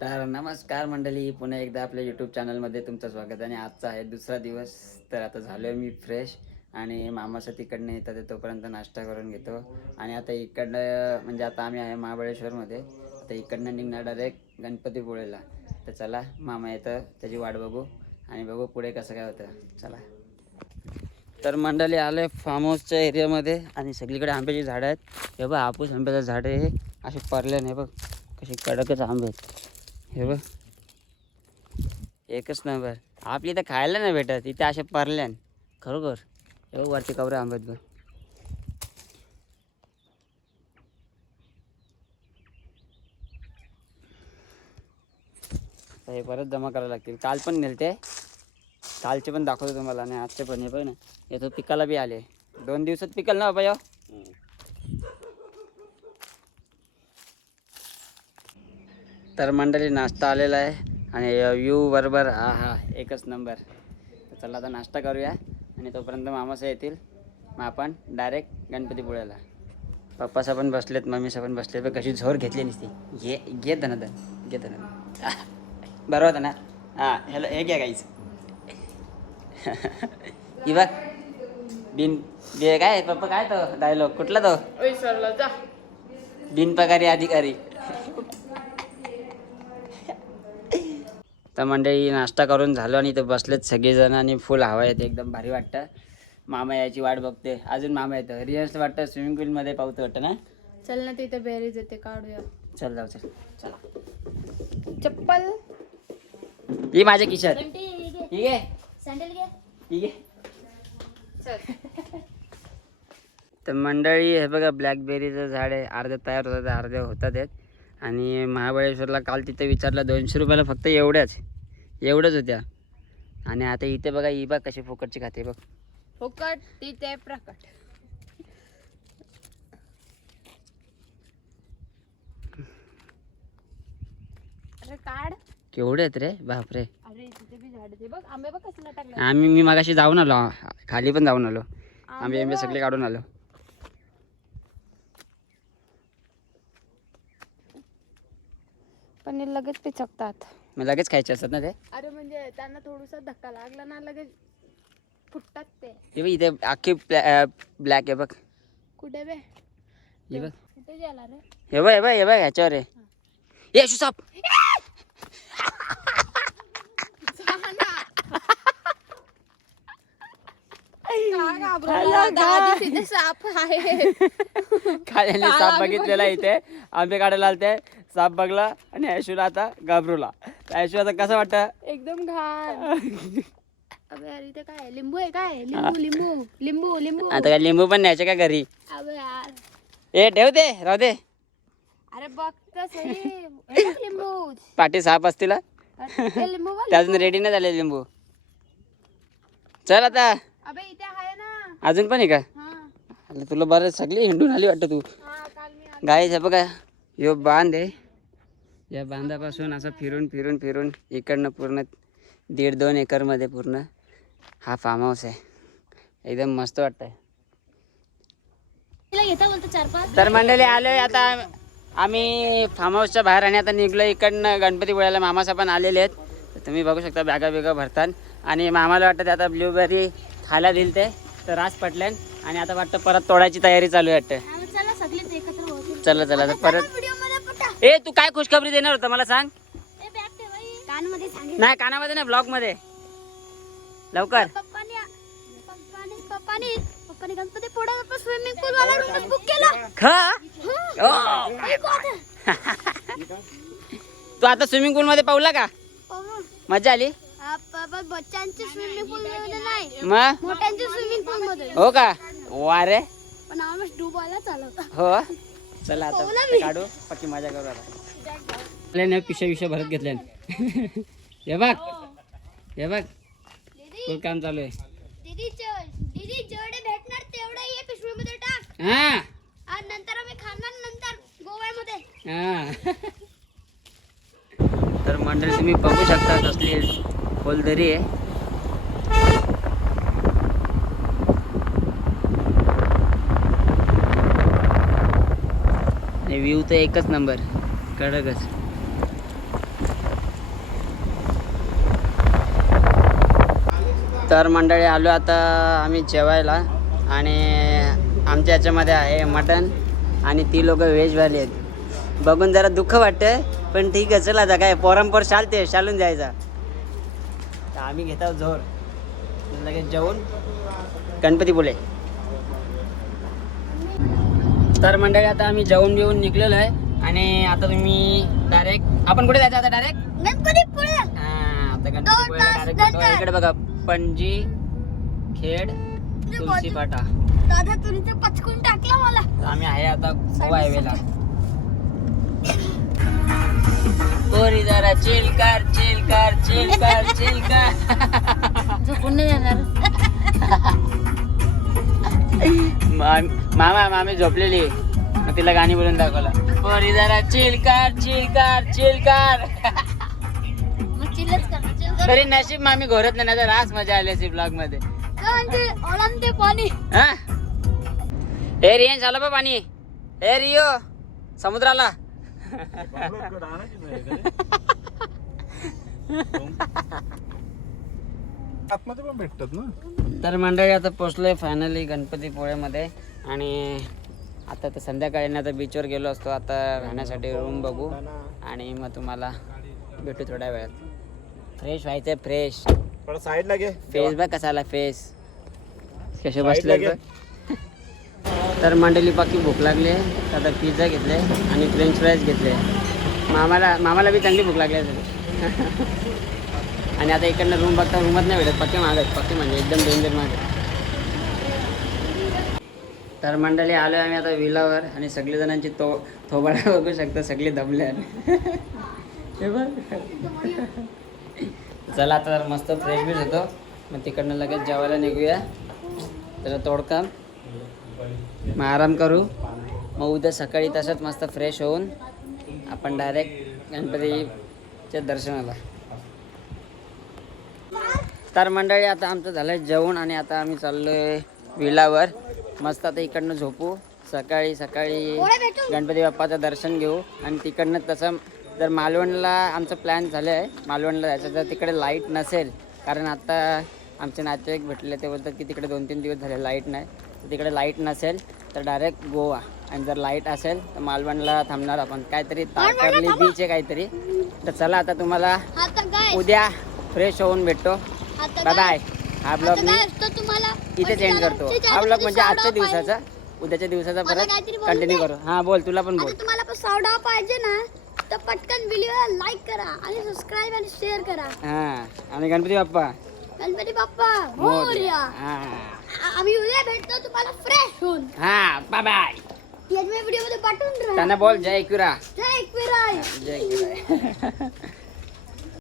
तर नमस्कार मंडळी पुन्हा एकदा आपल्या यूट्यूब चॅनलमध्ये तुमचं स्वागत आणि आजचा आहे दुसरा दिवस. तर आता झालो मी फ्रेश आणि मामाचं तिकडनं येतात ते तोपर्यंत नाश्ता करून घेतो. आणि आता इकडनं म्हणजे आता आम्ही आहे महाबळेश्वरमध्ये. आता इकडनं निघणार डायरेक्ट गणपतीपुळेला तर चला मामा येतं त्याची वाट बघू. आणि बघू पुढे कसं काय होतं. चला. तर मंडळी आलं आहे फार्म हाऊसच्या एरियामध्ये आणि सगळीकडे आंब्याची झाडं आहेत. हे बघ हापूस आंब्याचं झाड आहे. हे असे परले नाही बघ कसे कडकच आंबे आहेत. हे बघ. एकच नंबर. आपली इथं खायला नाही भेटत इथे असे परल्यान. खरोखर. हे बघ वरती कवरे आंबे बघ. हे परत जमा करायला लागतील. काल पण नेलते. कालचे पण दाखवतो तुम्हाला. आणि आजचे पण. हे पण येतो पिकाला बी आले. दोन दिवसात पिकल ना बाबा तर मंडळी नाश्ता आलेला आहे आणि व्यू बरोबर हा हा एकच नंबर तर चला आता नाश्ता करूया आणि तोपर्यंत मामासा येतील. मग आपण डायरेक्ट गणपतीपुळ्याला. पप्पासा पण बसलेत मम्मीसा पण बसलेत. बघ कशी झोर घेतली नसती. घे घे धनदन घे धनदन बरोबर होतं ना? हां हॅलो हे घ्या काहीच ही बघ बिन बे काय पप्पा काय तो डायलॉग कुठला तो? विसरला जा. बिनपगारी अधिकारी. तर मंडळी नाश्ता करून झालो आणि इथं बसलेत सगळेजण आणि फुल हवा येते एकदम भारी वाटतं. मामा याची वाट बघते. अजून मामा येतं. रिअल्स वाटतं स्विमिंग पूलमध्ये पावतं वाटतं ना? चल ना तिथे बेरीज येते काढूया. चल जाऊ चल. चला. चप्पल. ही माझ्या खिशात ठीक आहे ठीक आहे चल. तर मंडळी हे बघा ब्लॅकबेरीचं झाड आहे. अर्धे तयार होतात अर्धे होतात आहेत आणि महाबळेश्वरला काल तिथे विचारलं दोनशे रुपयाला फक्त एवढ्याच. एवढंच होत्या. आणि आता इथे बघा ही बघ कशी फुकटची खाते बघ. फुकट तिथे प्रकट. अरे काढ. केवढे आहेत रे? बापरे. अरे तिथे बी झाड ते बघ. आंबे बघ कसं टाकलं. आम्ही मी मागाशी जाऊन आलो. खाली पण जाऊन आलो. आंबे आंबे सगळे काढून आलो. पण हे लगेच पिचकतात. मग लगेच खायचे असतात ना ते? अरे म्हणजे त्यांना थोडासा धक्का लागला ना लगेच फुटतात ते. हे बघ इथे अख्खी ब्लॅक आहे बघ. कुठे बे? हे बघ. कुठे गेला रे? हे बघ हे बघ हे बघ ह्याच्यावर आहे. ये साप! साप आहे. साप बघितलेला इथे. आंबे काढायला आलते. साप बघला आणि ऐशूला आता घाबरूला ऐशू आता कसं वाटतं? एकदम घाण. अबे यार इथे काय आहे? लिंबू आहे काय? लिंबू लिंबू लिंबू लिंबू. आता काय लिंबू पण न्यायचे का घरी? अबे यार. ए ठेव दे राहू दे. अरे बघ तर सही हे बघ लिंबू. पाठी साप असतील हा. हे लिंबू बघ ते अजून रेडी नाही झाले लिंबू. चल आता. अबे इथे आहे ना. अजून पण आहे का? हा. अरे तुला बरं सगळी हिंडून आली वाटतं तू. हा काल मी. गाय हे बघा. यो बांध आहे. या बांधापासून असं फिरून फिरून फिरून इकडनं पूर्ण दीड दोन एकरमध्ये पूर्ण हा फार्म हाऊस आहे. एकदम मस्त वाटतंय. तर मंडळी आलोय आता आम्ही फार्म हाऊसच्या बाहेर आणि आता निघलो इकडनं गणपतीपुळ्याला मामासा पण आलेले आहेत. तुम्ही बघू शकता बॅगा बिगा भरतात. आणि मामाला वाटतं आता ब्ल्यूबेरी खायला दिल ते. तर रास पटल्यान. आणि आता वाटतं परत तोडायची तयारी चालू आहे वाटतं. चला चला तर परत ए तू काय खुशखबरी देणार होता मला सांग. कानमध्ये सांगितलं. नाही कानामध्ये नाही ब्लॉगमध्ये लवकर. पप्पानी पप्पानी पप्पानी पप्पानी गणपती पुढे स्विमिंग पूल वाला रूम बुक केला. खा. कोण आहे? तू आता स्विमिंग पूल मध्ये पावला का? मजा आली? बच्चांच्या स्विमिंग पूल मध्ये नाही. मग स्विमिंग पूल मध्ये. हो का? वा रे पण आम्ही डुबायला चालवता हो? चला आता मी. काढू पक्की मजा करू आता पिशा पिशा भरत घेतल्या. हे बघ. हे बघ. फुल काम चालू आहे? दीदी दीदी जेवढे भेटणार तेवढे हे पिशवीमध्ये टाक. हा. आणि नंतर आम्ही खाणार नंतर गोव्यामध्ये. हा. तर मंडळी तुम्ही बघू शकता कसली खोलदरी आहे. आणि व्ह्यू तर एकच नंबर कडकच. तर मंडळी आलो आता आम्ही जेवायला आणि आमच्या याच्यामध्ये आहे मटन आणि ती लोक व्हेजवाली आहेत. बघून जरा दुःख वाटतं पण ठीक आहे चला आता काय पोरंपोर चालते चालून जायचा. तर आम्ही घेत आहोत जोर. लगेच जेवून. गणपती बोले तर मंडळी आता आम्ही जेवून बिवून निघलेलो आहे. आणि आता तुम्ही डायरेक्ट आपण कुठे जायचं आता डायरेक्ट आता. इकडे बघा पणजी खेड तुलसी फाटा दादा तुम्ही ते पचकून टाकलं मला. आम्ही आहे आता गोवा हायवेला पोरी जरा चिल कर चिल कर चिल कर चिल कर. झोपून नाही जाणार मामा मामी झोपलेली. मग तिला गाणी बोलून दाखवलं. पोरी जरा चिल कर चिल कर चिल कर. मग चिल्लच करणार चिल कर. तरी नशीब मामी घोरत नाही तर रास मजा आली अशी ब्लॉगमध्ये पाणी. हा? रियान झालं बा पाणी. हे रियो समुद्राला. आतमध्ये पण भेटतात ना? तर मंडळी आता पोचलोय फायनली गणपतीपुळेमध्ये आणि आता तर संध्याकाळी ना आता बीचवर गेलो असतो. आता राहण्यासाठी रूम बघू. आणि मग तुम्हाला भेटू थोड्या वेळात. फ्रेश व्हायचंय फ्रेश थोडं साईडला घे. फेस बघ कसा आला फेस कसे बसले तर मंडळी बाकी भूक लागली. आता पिझ्झा घेतले आणि फ्रेंच फ्राईज घेतले. मामाला मामाला बी चांगली भूक लागली असेल. आणि आता इकडनं रूम बघता रूमच नाही भेटत पक्के माग आहेत पक्के म्हणजे एकदम डेंजर माग. तर मंडळी आलो आम्ही आता विलावर आणि सगळे जणांची तो थोबाडा बघू शकतो सगळे दमले हे बघ. चला आता जरा मस्त फ्रेश बीच होतो मग तिकडनं लगेच जेवायला निघूया. जरा तोडका. मग आराम करू. मग उद्या सकाळी तसंच मस्त फ्रेश होऊन आपण डायरेक्ट गणपतीच्या दर्शनाला. तर मंडळी आता आमचं झालं जेवण आणि आता आम्ही चाललोय विलावर. मस्त आता इकडनं झोपू. सकाळी सकाळी गणपती बाप्पाचं दर्शन घेऊ. आणि तिकडनं तसं जर मालवणला आमचं प्लॅन झालं आहे मालवणला जायचं तर तिकडे लाइट नसेल. कारण आता आमचे नातेवाईक भेटले ते बोलतात की तिकडे दोन तीन दिवस झाले लाइट नाही. तर तिकडे लाइट नसेल तर डायरेक्ट गोवा. आणि जर लाइट असेल तर मालवणला थांबणार आपण. काहीतरी तारकर्ली बीच आहे काहीतरी. तर चला आता तुम्हाला उद्या फ्रेश होऊन भेटतो. बाय बाय हा ब्लॉग मी तुम्हाला इथेच एंड करतो. हा ब्लॉग म्हणजे आजच्या दिवसाचा. उद्याच्या दिवसाचा परत कंटिन्यू. करू. हा बोल तुला पण बोल. तुम्हाला पण सावडा पाहिजे ना तर पटकन व्हिडिओला लाईक करा आणि सबस्क्राईब आणि शेअर करा. हा आणि गणपती बाप्पा. गणपती बाप्पा मोरया. हा. आम्ही उद्या भेटतो तुम्हाला फ्रेश होऊन. हा बाय बाय व्हिडिओमध्ये पाठवून त्यांना बोल जय कुरा जय एकविराय जय कुरा